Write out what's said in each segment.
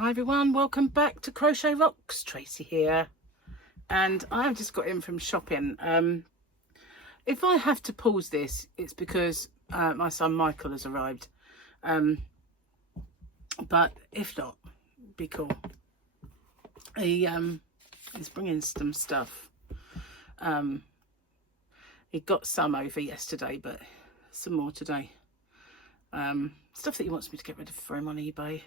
Hi everyone, welcome back to Crochet Rocks. Tracy here, and I have just got in from shopping. If I have to pause this, it's because my son Michael has arrived, but if not, be cool. He's bringing some stuff. He got some over yesterday, but some more today. Stuff that he wants me to get rid of for him on eBay.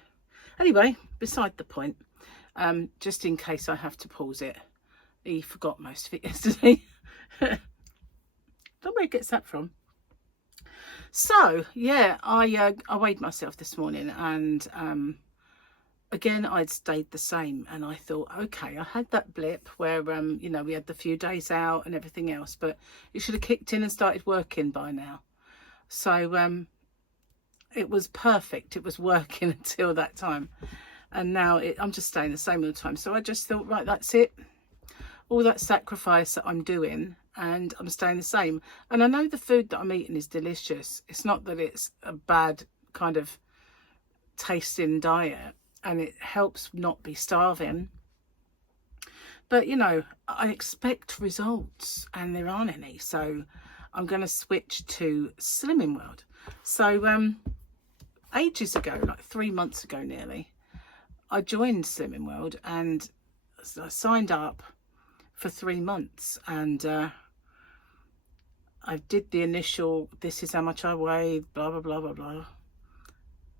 Anyway, beside the point, just in case I have to pause it, he forgot most of it yesterday. Don't know where he gets that from. So yeah, I weighed myself this morning, and again I'd stayed the same, and I thought, okay, I had that blip where you know, we had the few days out and everything else, but it should have kicked in and started working by now. So it was perfect. It was working until that time, and now I'm just staying the same all the time. So I just thought, right, that's it, all that sacrifice that I'm doing, and I'm staying the same. And I know the food that I'm eating is delicious. It's not that it's a bad kind of tasting diet, and it helps not be starving, but you know, I expect results and there aren't any, so I'm going to switch to Slimming World. So ages ago, like 3 months ago nearly, I joined Slimming World, and I signed up for 3 months, and I did the initial, this is how much I weigh, blah blah blah blah blah.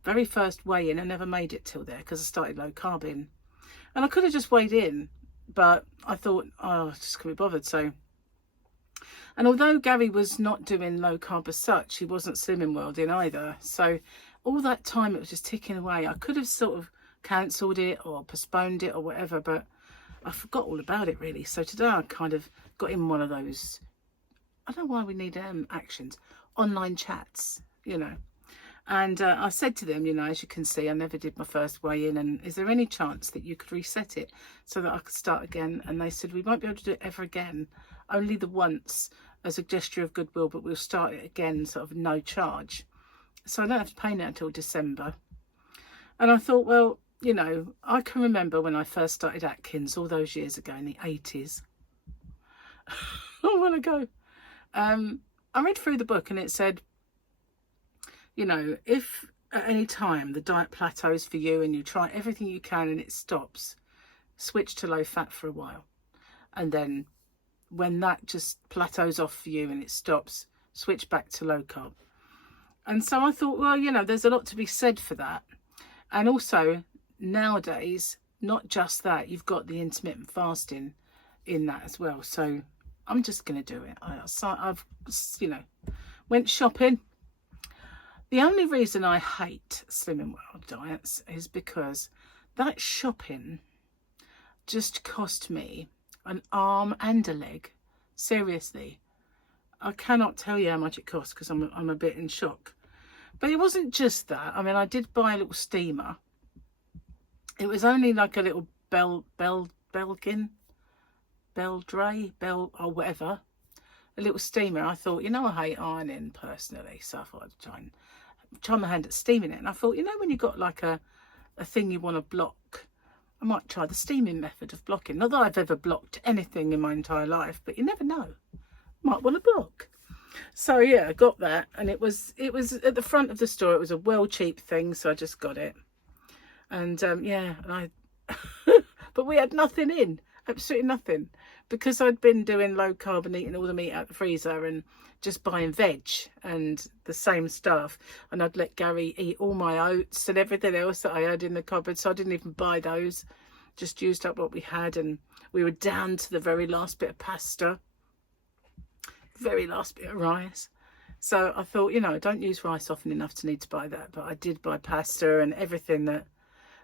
Very first weigh in, I never made it till there because I started low carbing, and I could have just weighed in, but I thought, oh, I just couldn't be bothered. So, and although Gary was not doing low carb as such, he wasn't Slimming World in either. So all that time it was just ticking away. I could have sort of cancelled it or postponed it or whatever, but I forgot all about it really. So today I kind of got in one of those, I don't know why we need actions, online chats, you know. And I said to them, you know, as you can see, I never did my first weigh in, and is there any chance that you could reset it so that I could start again? And they said, we won't be able to do it ever again, only the once as a gesture of goodwill, but we'll start it again sort of no charge. So I don't have to pay now until December. And I thought, well, you know, I can remember when I first started Atkins all those years ago in the 80s. I want to go. I read through the book, and it said, you know, if at any time the diet plateaus for you and you try everything you can and it stops, switch to low fat for a while. And then when that just plateaus off for you and it stops, switch back to low carb. And so I thought, well, you know, there's a lot to be said for that. And also nowadays, not just that, you've got the intermittent fasting in that as well. So I'm just going to do it. I've, you know, went shopping. The only reason I hate Slimming World diets is because that shopping just cost me an arm and a leg. Seriously. I cannot tell you how much it cost because I'm a bit in shock. But it wasn't just that. I mean, I did buy a little steamer. It was only like a little Belkin, or whatever. A little steamer. I thought, you know, I hate ironing personally, so I thought I'd try my hand at steaming it. And I thought, you know, when you've got like a thing you want to block, I might try the steaming method of blocking. Not that I've ever blocked anything in my entire life, but you never know. Might want to block. So yeah, I got that, and it was at the front of the store. It was a well cheap thing, so I just got it. And yeah, and but we had nothing in, absolutely nothing, because I'd been doing low carb and eating all the meat out the freezer and just buying veg and the same stuff. And I'd let Gary eat all my oats and everything else that I had in the cupboard, so I didn't even buy those, just used up what we had. And we were down to the very last bit of pasta, very last bit of rice. So I thought, you know, I don't use rice often enough to need to buy that, but I did buy pasta and everything that,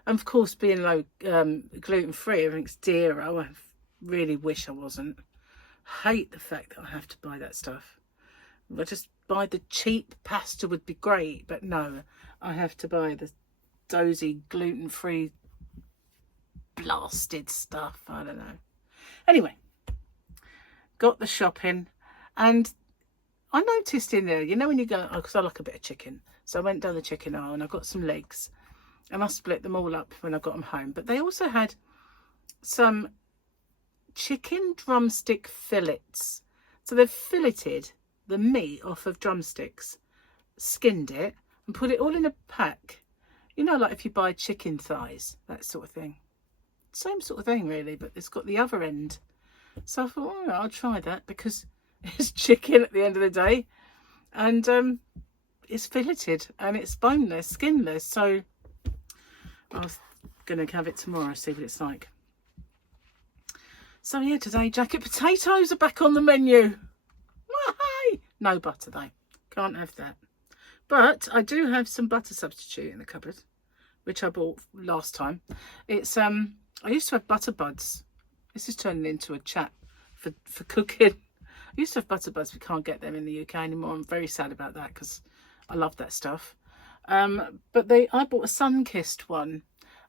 and of course being low gluten-free, everything's dear. I really wish I wasn't. Hate the fact that I have to buy that stuff. If I just buy the cheap pasta would be great, but no, I have to buy the dozy gluten-free blasted stuff. I don't know. Anyway, got the shopping, and I noticed in there, you know, when you go, because I like a bit of chicken, so I went down the chicken aisle and I got some legs, and I split them all up when I got them home. But they also had some chicken drumstick fillets. So they've filleted the meat off of drumsticks, skinned it, and put it all in a pack. You know, like if you buy chicken thighs, that sort of thing. Same sort of thing, really, but it's got the other end. So I thought, oh, I'll try that because it's chicken at the end of the day. And it's filleted and it's boneless, skinless. So I was going to have it tomorrow, see what it's like. So yeah, today jacket potatoes are back on the menu. Why? No butter though. Can't have that. But I do have some butter substitute in the cupboard, which I bought last time. It's I used to have butter buds. This is turning into a chat for cooking. I used to have butter buds. We can't get them in the UK anymore. I'm very sad about that because I love that stuff. But I bought a sun-kissed one,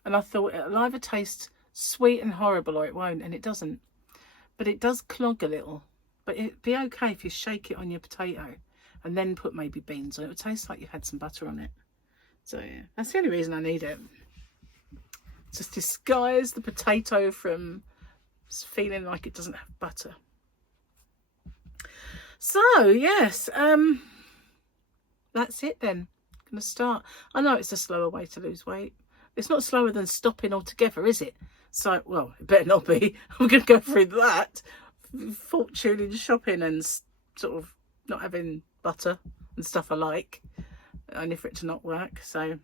and I thought it'll either taste sweet and horrible or it won't, and it doesn't. But it does clog a little. But it'd be okay if you shake it on your potato and then put maybe beans on it. It would taste like you've had some butter on it. So yeah, that's the only reason I need it. Just disguise the potato from feeling like it doesn't have butter. So yes, that's it then. I'm gonna start. I know it's a slower way to lose weight. It's not slower than stopping altogether, is it? So, well, it better not be. I'm gonna go through that fortune in shopping and sort of not having butter and stuff I like, only for it to not work. So I'm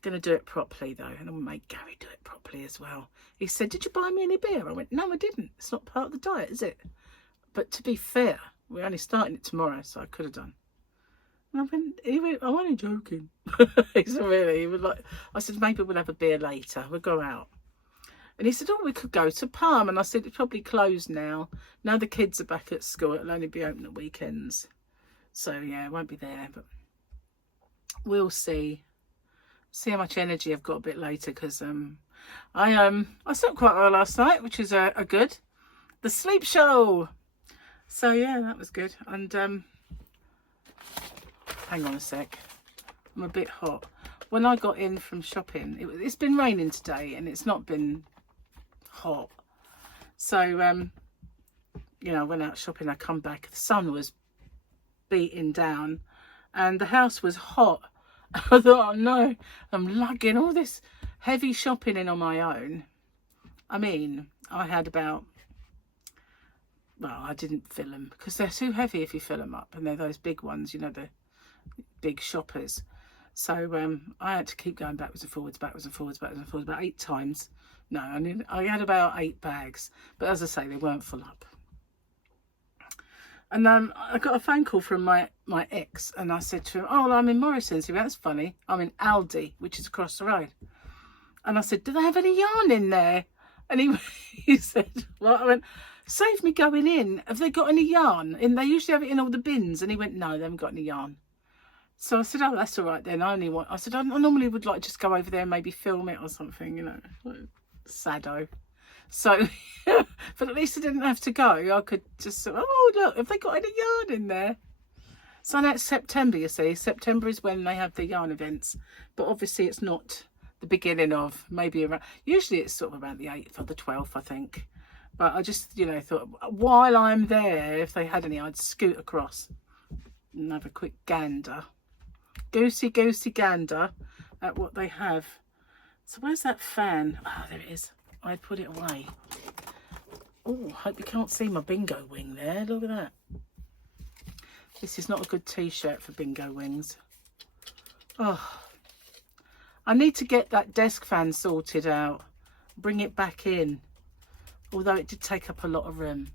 gonna do it properly though, and I'm gonna make Gary do it properly as well. He said, "Did you buy me any beer?" I went, "No, I didn't. It's not part of the diet, is it?" But to be fair, we're only starting it tomorrow, so I could have done. And he went, "I'm only joking." He said, "Really?" He was like, I said, "Maybe we'll have a beer later. We'll go out." And he said, "Oh, we could go to Palm." And I said, "It's probably closed now. Now the kids are back at school. It'll only be open at weekends. So yeah, it won't be there, but we'll see. See how much energy I've got a bit later, because I slept quite well last night, which is a good. The sleep show. So yeah, that was good. And hang on a sec. I'm a bit hot. When I got in from shopping, it's been raining today and it's not been hot. So you know, I went out shopping, I come back, the sun was beating down and the house was hot. I thought, oh no, I'm lugging all this heavy shopping in on my own. I mean, I had about, well, I didn't fill them because they're too heavy if you fill them up, and they're those big ones, you know, the big shoppers. So I had to keep going backwards and forwards, backwards and forwards, backwards and forwards about 8 times. No, I had about 8 bags, but as I say, they weren't full up. And I got a phone call from my ex, and I said to him, "Oh, well, I'm in Morrison's." He went, "That's funny. I'm in Aldi, which is across the road." And I said, "Do they have any yarn in there?" And he said, "Well," I went, "Save me going in. Have they got any yarn? And they usually have it in all the bins." And he went, "No, they haven't got any yarn." So I said, "Oh, that's all right then. I said, I normally would like just go over there and maybe film it or something, you know, sado." So, but at least I didn't have to go. I could just say, "Oh, look, have they got any yarn in there?" So that's September, you see. September is when they have the yarn events. But obviously it's not the beginning of, maybe around, usually it's sort of around the 8th or the 12th, I think. But I just, you know, thought while I'm there, if they had any, I'd scoot across and have a quick gander. Goosey gander at what they have. So where's that fan? Ah, there it is. I put it away. Oh, hope you can't see my bingo wing there. Look at that. This is not a good t-shirt for bingo wings. Oh, I need to get that desk fan sorted out. Bring it back in. Although it did take up a lot of room.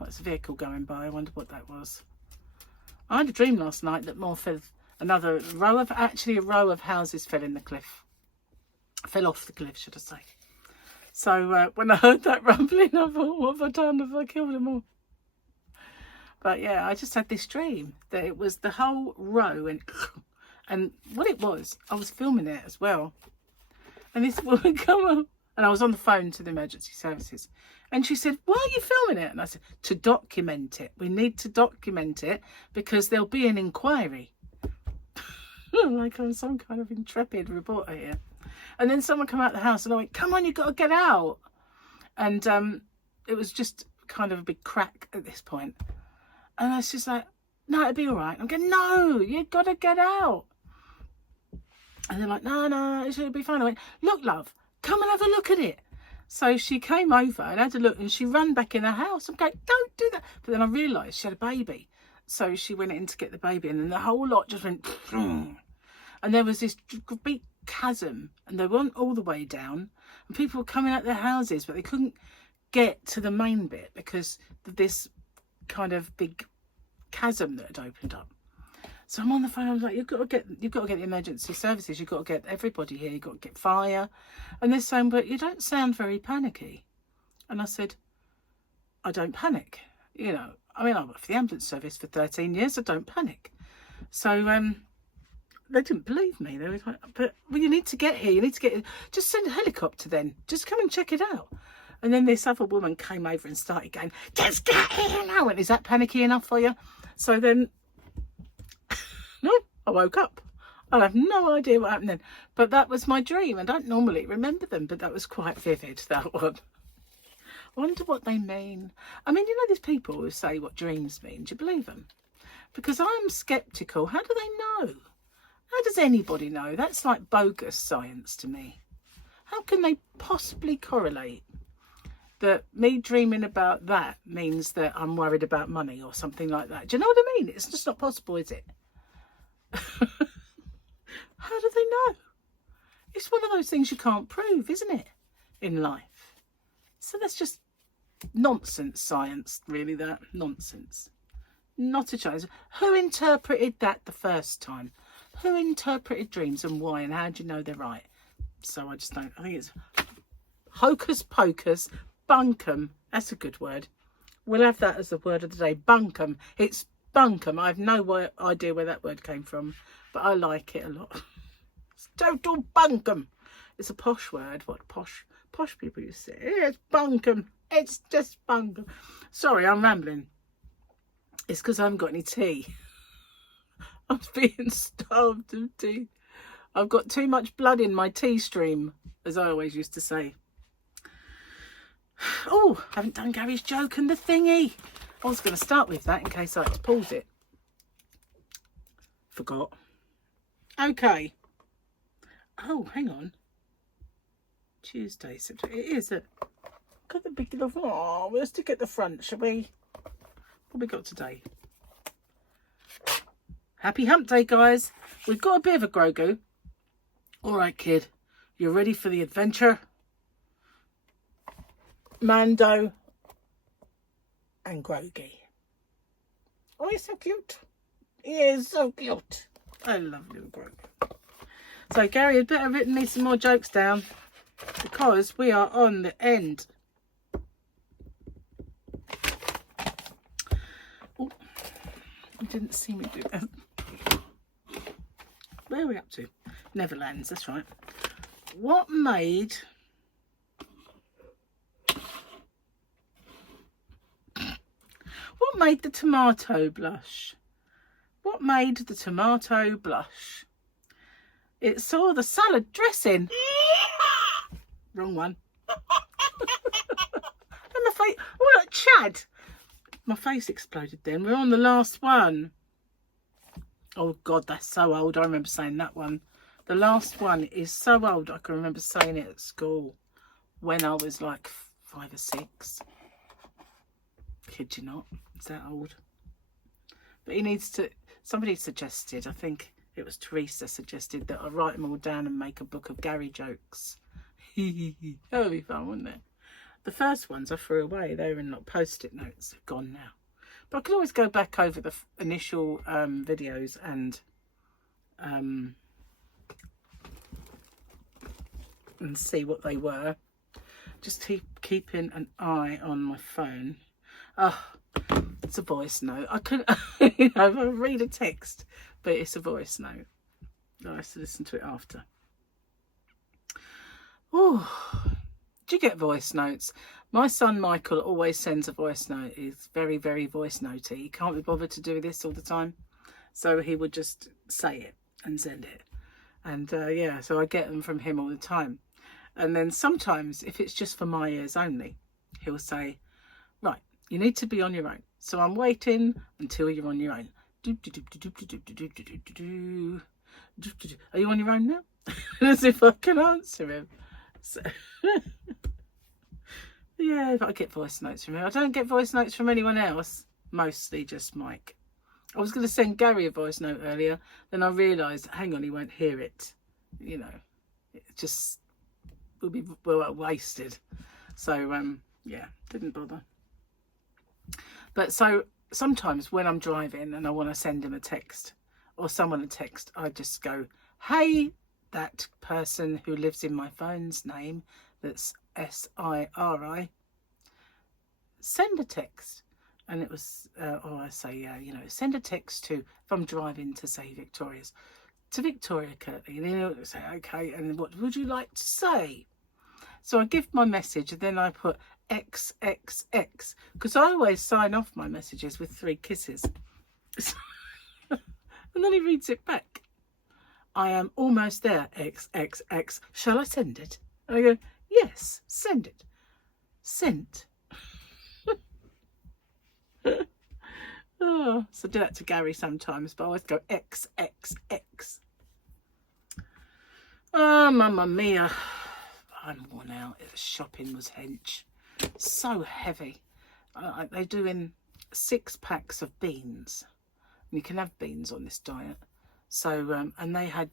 Oh, it's a vehicle going by. I wonder what that was. I had a dream last night that another row of houses fell in the cliff. Fell off the cliff, should I say. So when I heard that rumbling, I thought, what have I done? Have I killed them all? But yeah, I just had this dream that it was the whole row, and what it was, I was filming it as well. And this woman come up, and I was on the phone to the emergency services, and she said, "Why are you filming it?" And I said, "To document it. We need to document it because there'll be an inquiry." like I'm some kind of intrepid reporter here. And then someone come out the house and I went, come on, you've got to get out. And it was just kind of a big crack at this point. And I was just like, no, it'll be all right. I'm going, no, you've got to get out. And they're like, no, it'll be fine. I went, look, love, come and have a look at it. So she came over and had a look and she ran back in her house. I'm going, don't do that. But then I realised she had a baby. So she went in to get the baby and then the whole lot just went, and there was this big chasm and they weren't all the way down and people were coming out their houses, but they couldn't get to the main bit because of this kind of big chasm that had opened up. So I'm on the phone. I was like, you've got to get the emergency services. You've got to get everybody here. You've got to get fire. And they're saying, but you don't sound very panicky. And I said, I don't panic. You know, I mean, I worked for the ambulance service for 13 years. I don't panic. So they didn't believe me. They were like, but well, you need to get here. You need to get. Just send a helicopter then. Just come and check it out. And then this other woman came over and started going, just get here now. And is that panicky enough for you? So then, no, I woke up. I have no idea what happened then. But that was my dream. I don't normally remember them, but that was quite vivid, that one. I wonder what they mean. I mean, you know, these people who say what dreams mean. Do you believe them? Because I'm sceptical. How do they know? How does anybody know? That's like bogus science to me. How can they possibly correlate that me dreaming about that means that I'm worried about money or something like that? Do you know what I mean? It's just not possible, is it? How do they know? It's one of those things you can't prove, isn't it, in life? So that's just nonsense science, really, that. Nonsense. Not a chance. Who interpreted that the first time? Who interpreted dreams and why, and how do you know they're right? So I just don't. I think it's hocus pocus, bunkum. That's a good word. We'll have that as the word of the day. Bunkum. It's bunkum. I have no idea where that word came from, but I like it a lot. It's total bunkum. It's a posh word. What posh people used to say. It's bunkum. It's just bunkum. Sorry, I'm rambling. It's because I haven't got any tea. I'm being starved of tea. I've got too much blood in my tea stream, as I always used to say. Oh, I haven't done Gary's joke and the thingy. I was going to start with that in case I had to pause it. Forgot. Okay. Oh, hang on. Tuesday, September. It is a... Got the big little... Oh, we'll stick at the front, shall we? What we got today? Happy hump day, guys. We've got a bit of a Grogu. All right, kid. You ready for the adventure? Mando and Grogi. Oh, he's so cute. He is so cute. I love little Grogu. So, Gary had better written me some more jokes down because we are on the end. Oh, you didn't see me do that. Where are we up to? Neverlands, that's right. What made... What made the tomato blush? What made the tomato blush? It saw the salad dressing. Wrong one. And my face... Oh, look, Chad. My face exploded then. We're on the last one. Oh, God, that's so old. I remember saying that one. The last one is so old. I can remember saying it at school when I was like 5 or 6. Kid you not. It's that old. But he needs to... Somebody suggested, I think it was Teresa, suggested that I write them all down and make a book of Gary jokes. That would be fun, wouldn't it? The first ones I threw away. They were in like post-it notes. They're gone now. But I could always go back over the initial videos and see what they were. Just keeping an eye on my phone. Oh, it's a voice note. I couldn't, you know, I read a text, but it's a voice note. I have to listen to it after. Oh, do you get voice notes? My son Michael always sends a voice note. He's very, very voice notey. He can't be bothered to do this all the time. So he would just say it. and send it. And yeah, so I get them from him all the time. And then sometimes, if it's just for my ears only, he'll say, right, you need to be on your own. So I'm waiting until you're on your own. Are you on your own now? As if I can answer him. So yeah, but I get voice notes from him. I don't get voice notes from anyone else. Mostly just Mike. I was going to send Gary a voice note earlier. Then I realised, hang on, he won't hear it. You know, it just will be wasted. So, yeah, didn't bother. But so sometimes when I'm driving and I want to send him a text or someone a text, I just go, hey, that person who lives in my phone's name, that's SIRI, send a text. And it was, or I say, you know, send a text to, if I'm driving to say Victoria's, to Victoria Kirtley. And he'll say, okay, and what would you like to say? So I give my message and then I put XXX, because I always sign off my messages with 3 kisses. And then he reads it back. I am almost there, XXX. Shall I send it? And I go, yes, send it. Sent. Oh, so I do that to Gary sometimes, but I always go XXX. Oh, mamma mia. I'm worn out. Shopping was hench. So heavy. They're doing 6 packs of beans. And you can have beans on this diet. So, and they had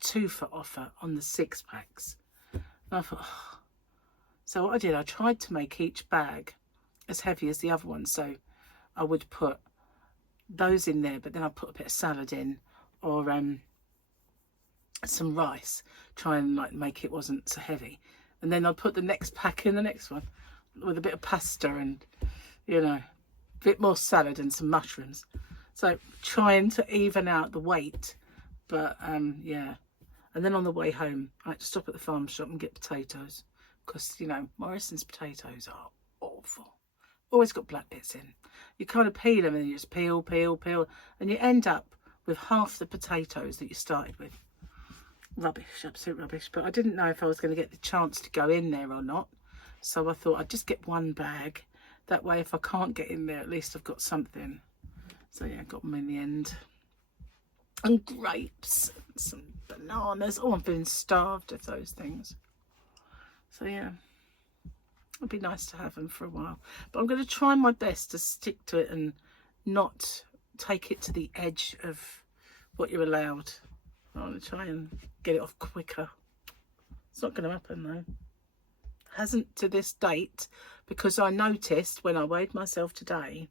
2 for offer on the 6 packs. And I thought, oh. So what I did, I tried to make each bag as heavy as the other one. So I would put those in there, but then I put a bit of salad in, or some rice, try and like make it wasn't so heavy. And then I'd put the next pack in the next one with a bit of pasta and, you know, a bit more salad and some mushrooms. So trying to even out the weight, but yeah. And then on the way home, I had to stop at the farm shop and get potatoes, because, you know, Morrison's potatoes are awful. Always got black bits in. You kind of peel them and you just peel, and you end up with half the potatoes that you started with. Rubbish, absolute rubbish. But I didn't know if I was going to get the chance to go in there or not. So I thought I'd just get 1 bag. That way, if I can't get in there, at least I've got something. So yeah, I got them in the end. And grapes, some bananas. Oh, I'm feeling starved of those things. So yeah, it'd be nice to have them for a while. But I'm going to try my best to stick to it and not take it to the edge of what you're allowed. I want to try and get it off quicker. It's not going to happen though. Hasn't to this date, because I noticed when I weighed myself today,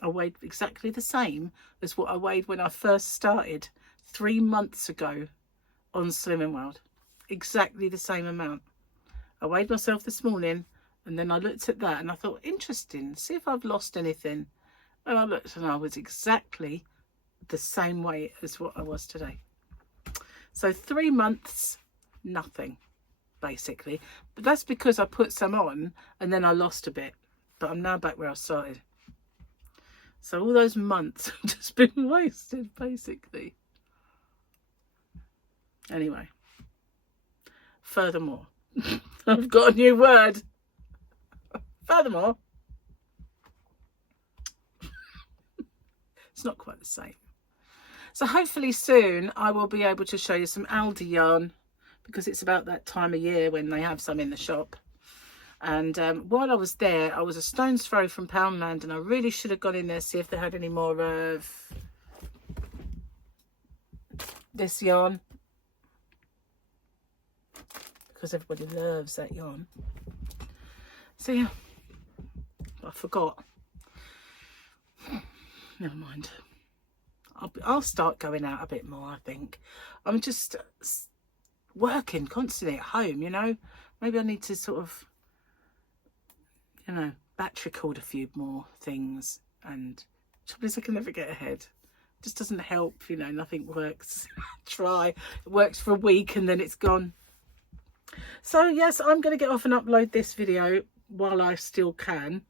I weighed exactly the same as what I weighed when I first started 3 months ago on Slimming World. Exactly the same amount. I weighed myself this morning and then I looked at that and I thought, interesting, see if I've lost anything. And I looked and I was exactly the same weight as what I was today. So 3 months, nothing, basically. But that's because I put some on and then I lost a bit. But I'm now back where I started. So all those months have just been wasted, basically. Anyway, furthermore, I've got a new word. Furthermore, it's not quite the same. So hopefully soon I will be able to show you some Aldi yarn, because it's about that time of year when they have some in the shop. And while I was there, I was a stone's throw from Poundland, and I really should have gone in there to see if they had any more of this yarn, because everybody loves that yarn. So yeah, I forgot. Never mind. I'll start going out a bit more, I think. I'm just working constantly at home, you know. Maybe I need to sort of, you know, batch record a few more things. And trouble is I can never get ahead. It just doesn't help, you know, nothing works. Try. It works for a week and then it's gone. So yes, I'm going to get off and upload this video while I still can.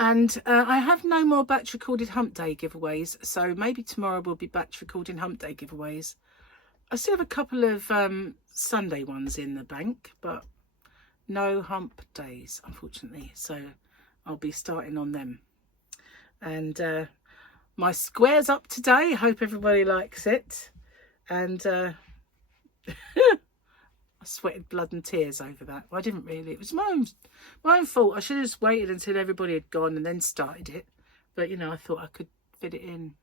And I have no more batch recorded hump day giveaways, so maybe tomorrow will be batch recording hump day giveaways. I still have a couple of Sunday ones in the bank, but no hump days, unfortunately. So I'll be starting on them. And my square's up today. I hope everybody likes it. And I sweated blood and tears over that. Well, I didn't really. It was my own fault. I should have just waited until everybody had gone and then started it. But, you know, I thought I could fit it in.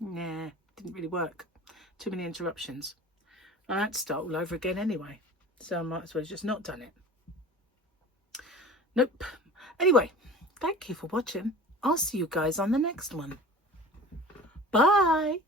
Nah, didn't really work. Too many interruptions. I had to start all over again anyway. So I might as well have just not done it. Nope. Anyway, thank you for watching. I'll see you guys on the next one. Bye.